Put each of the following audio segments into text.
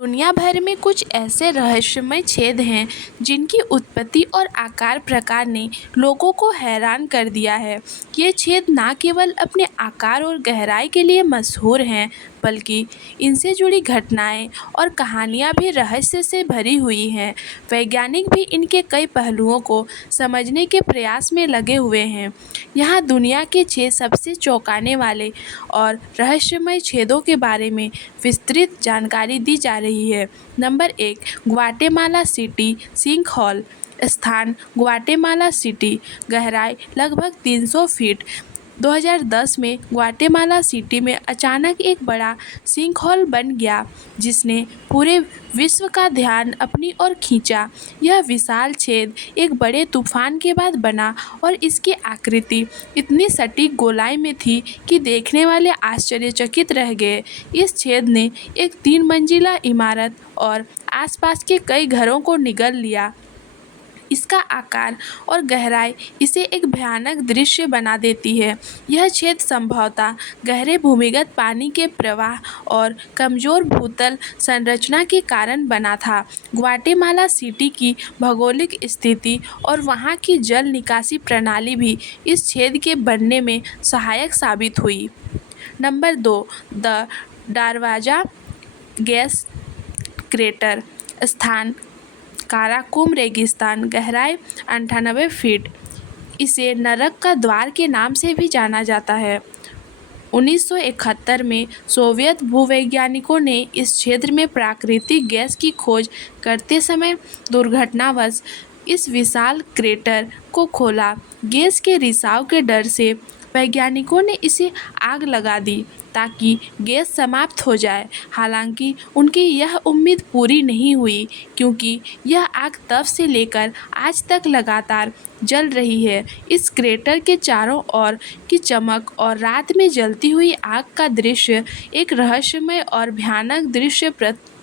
दुनिया भर में कुछ ऐसे रहस्यमय छेद हैं जिनकी उत्पत्ति और आकार प्रकार ने लोगों को हैरान कर दिया है। ये छेद न केवल अपने आकार और गहराई के लिए मशहूर हैं, बल्कि इनसे जुड़ी घटनाएं और कहानियां भी रहस्य से भरी हुई हैं। वैज्ञानिक भी इनके कई पहलुओं को समझने के प्रयास में लगे हुए हैं। यहाँ दुनिया के 6 सबसे चौंकाने वाले और रहस्यमय छेदों के बारे में विस्तृत जानकारी दी जा रही है। Number 1, Guatemala city sinkhole. स्थान ग्वाटेमाला सिटी, गहराई लगभग 300 फीट। 2010 में ग्वाटेमाला सिटी में अचानक एक बड़ा सिंकहोल बन गया, जिसने पूरे विश्व का ध्यान अपनी ओर खींचा। यह विशाल छेद एक बड़े तूफान के बाद बना और इसकी आकृति इतनी सटीक गोलाई में थी कि देखने वाले आश्चर्यचकित रह गए। इस छेद ने एक 3 मंजिला इमारत और आसपास के कई घरों को निगल लिया। इसका आकार और गहराई इसे एक भयानक दृश्य बना देती है। यह छेद संभवतः गहरे भूमिगत पानी के प्रवाह और कमजोर भूतल संरचना के कारण बना था। ग्वाटेमाला सिटी की भौगोलिक स्थिति और वहाँ की जल निकासी प्रणाली भी इस छेद के बनने में सहायक साबित हुई। Number 2, the Darvaza gas crater. स्थान काराकोरम रेगिस्तान, गहराई 98 फीट। इसे नरक का द्वार के नाम से भी जाना जाता है। 1971 में सोवियत भूवैज्ञानिकों ने इस क्षेत्र में प्राकृतिक गैस की खोज करते समय दुर्घटनावश इस विशाल क्रेटर को खोला। गैस के रिसाव के डर से वैज्ञानिकों ने इसे आग लगा दी ताकि गैस समाप्त हो जाए। हालांकि उनकी यह उम्मीद पूरी नहीं हुई, क्योंकि यह आग तब से लेकर आज तक लगातार जल रही है। इस क्रेटर के चारों ओर की चमक और रात में जलती हुई आग का दृश्य एक रहस्यमय और भयानक दृश्य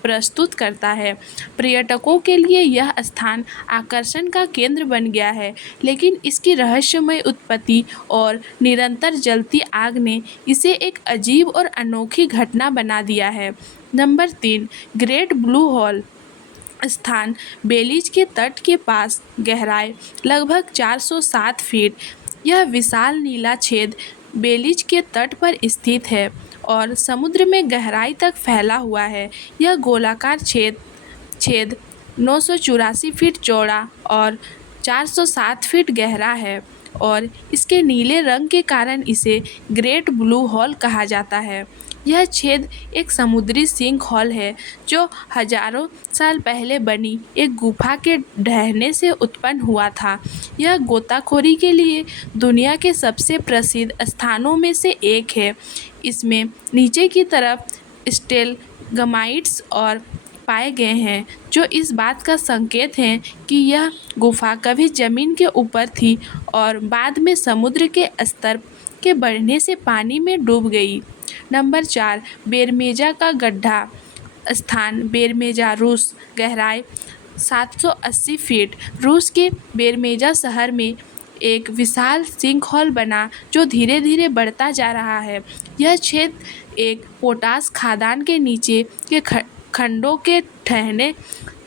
प्रस्तुत करता है। पर्यटकों के लिए यह स्थान आकर्षण का केंद्र बन गया है, लेकिन इसकी रहस्यमय उत्पत्ति और निरंतर जलती आग ने इसे एक अजीब और अनोखी घटना बना दिया है। Number 3, great blue hole. स्थान बेलीज के तट के पास, गहराई लगभग 407 फीट। यह विशाल नीला छेद बेलीज के तट पर स्थित है और समुद्र में गहराई तक फैला हुआ है। यह गोलाकार छेद 984 फीट चौड़ा और 407 फीट गहरा है और इसके नीले रंग के कारण इसे ग्रेट ब्लू होल कहा जाता है। यह छेद एक समुद्री सिंक होल है जो हजारों साल पहले बनी एक गुफा के ढहने से उत्पन्न हुआ था। यह गोताखोरी के लिए दुनिया के सबसे प्रसिद्ध स्थानों में से एक है। इसमें नीचे की तरफ स्टेलगमाइट्स और पाए गए हैं, जो इस बात का संकेत हैं कि यह गुफा कभी जमीन के ऊपर थी और बाद में समुद्र के स्तर के बढ़ने से पानी में डूब गई। नंबर 4, बेरमेजा का गड्ढा। स्थान बेरमेजा, रूस, गहराई 780 फीट। रूस के बेरमेजा शहर में एक विशाल सिंकहोल बना जो धीरे धीरे बढ़ता जा रहा है। यह छेद एक पोटाश खदान के नीचे के खंडों के ठहरने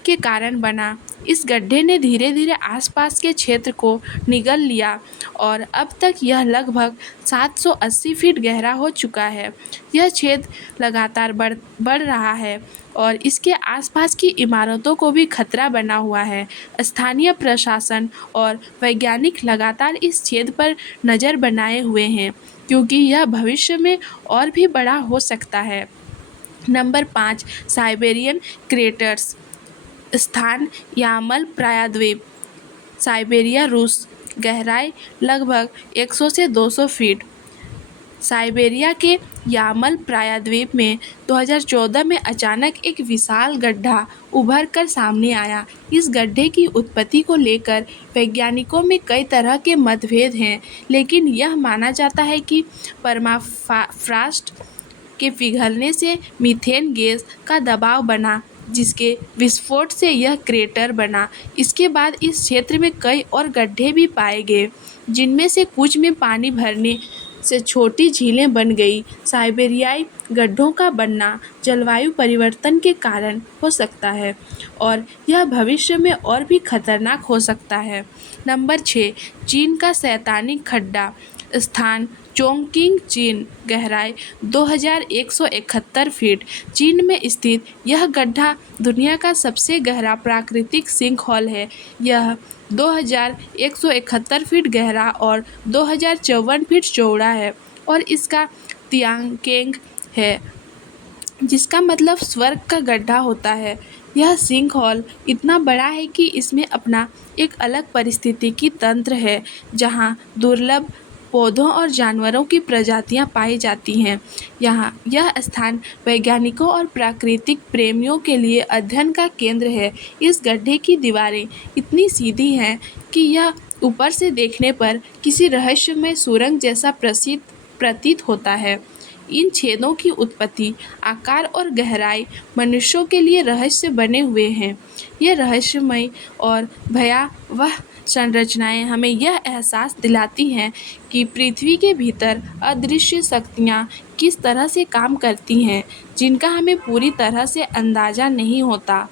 के कारण बना। इस गड्ढे ने धीरे धीरे आसपास के क्षेत्र को निगल लिया और अब तक यह लगभग 780 फीट गहरा हो चुका है। यह छेद लगातार बढ़ रहा है और इसके आसपास की इमारतों को भी खतरा बना हुआ है। स्थानीय प्रशासन और वैज्ञानिक लगातार इस छेद पर नज़र बनाए हुए हैं, क्योंकि यह भविष्य में और भी बड़ा हो सकता है। Number 5, Siberian craters. स्थान यामल प्रायद्वीप, साइबेरिया, रूस, गहराई लगभग 100 से 200 फीट। साइबेरिया के यामल प्रायद्वीप में 2014 में अचानक एक विशाल गड्ढा उभर कर सामने आया। इस गड्ढे की उत्पत्ति को लेकर वैज्ञानिकों में कई तरह के मतभेद हैं, लेकिन यह माना जाता है कि परमाफ्रॉस्ट के पिघलने से मीथेन गैस का दबाव बना, जिसके विस्फोट से यह क्रेटर बना। इसके बाद इस क्षेत्र में कई और गड्ढे भी पाए गए, जिनमें से कुछ में पानी भरने से छोटी झीलें बन गई। साइबेरियाई गड्ढों का बनना जलवायु परिवर्तन के कारण हो सकता है और यह भविष्य में और भी खतरनाक हो सकता है। नंबर 6, चीन का शैतानी खड्डा स्थान चोंगकिंग चीन, गहराई 2171 फीट। चीन में स्थित यह गड्ढा दुनिया का सबसे गहरा प्राकृतिक सिंकहोल है। यह 2171 फीट गहरा और 2054 फीट चौड़ा है और इसका तियांगकेंग है, जिसका मतलब स्वर्ग का गड्ढा होता है। यह सिंकहोल इतना बड़ा है कि इसमें अपना एक अलग पारिस्थितिकी तंत्र है, जहां दुर्लभ पौधों और जानवरों की प्रजातियां पाई जाती हैं। यहाँ यह स्थान वैज्ञानिकों और प्राकृतिक प्रेमियों के लिए अध्ययन का केंद्र है। इस गड्ढे की दीवारें इतनी सीधी हैं कि यह ऊपर से देखने पर किसी रहस्यमय सुरंग जैसा प्रतीत होता है। इन छेदों की उत्पत्ति, आकार और गहराई मनुष्यों के लिए रहस्य बने हुए हैं। ये रहस्यमय और भयावह संरचनाएं हमें यह एहसास दिलाती हैं कि पृथ्वी के भीतर अदृश्य शक्तियां किस तरह से काम करती हैं, जिनका हमें पूरी तरह से अंदाजा नहीं होता।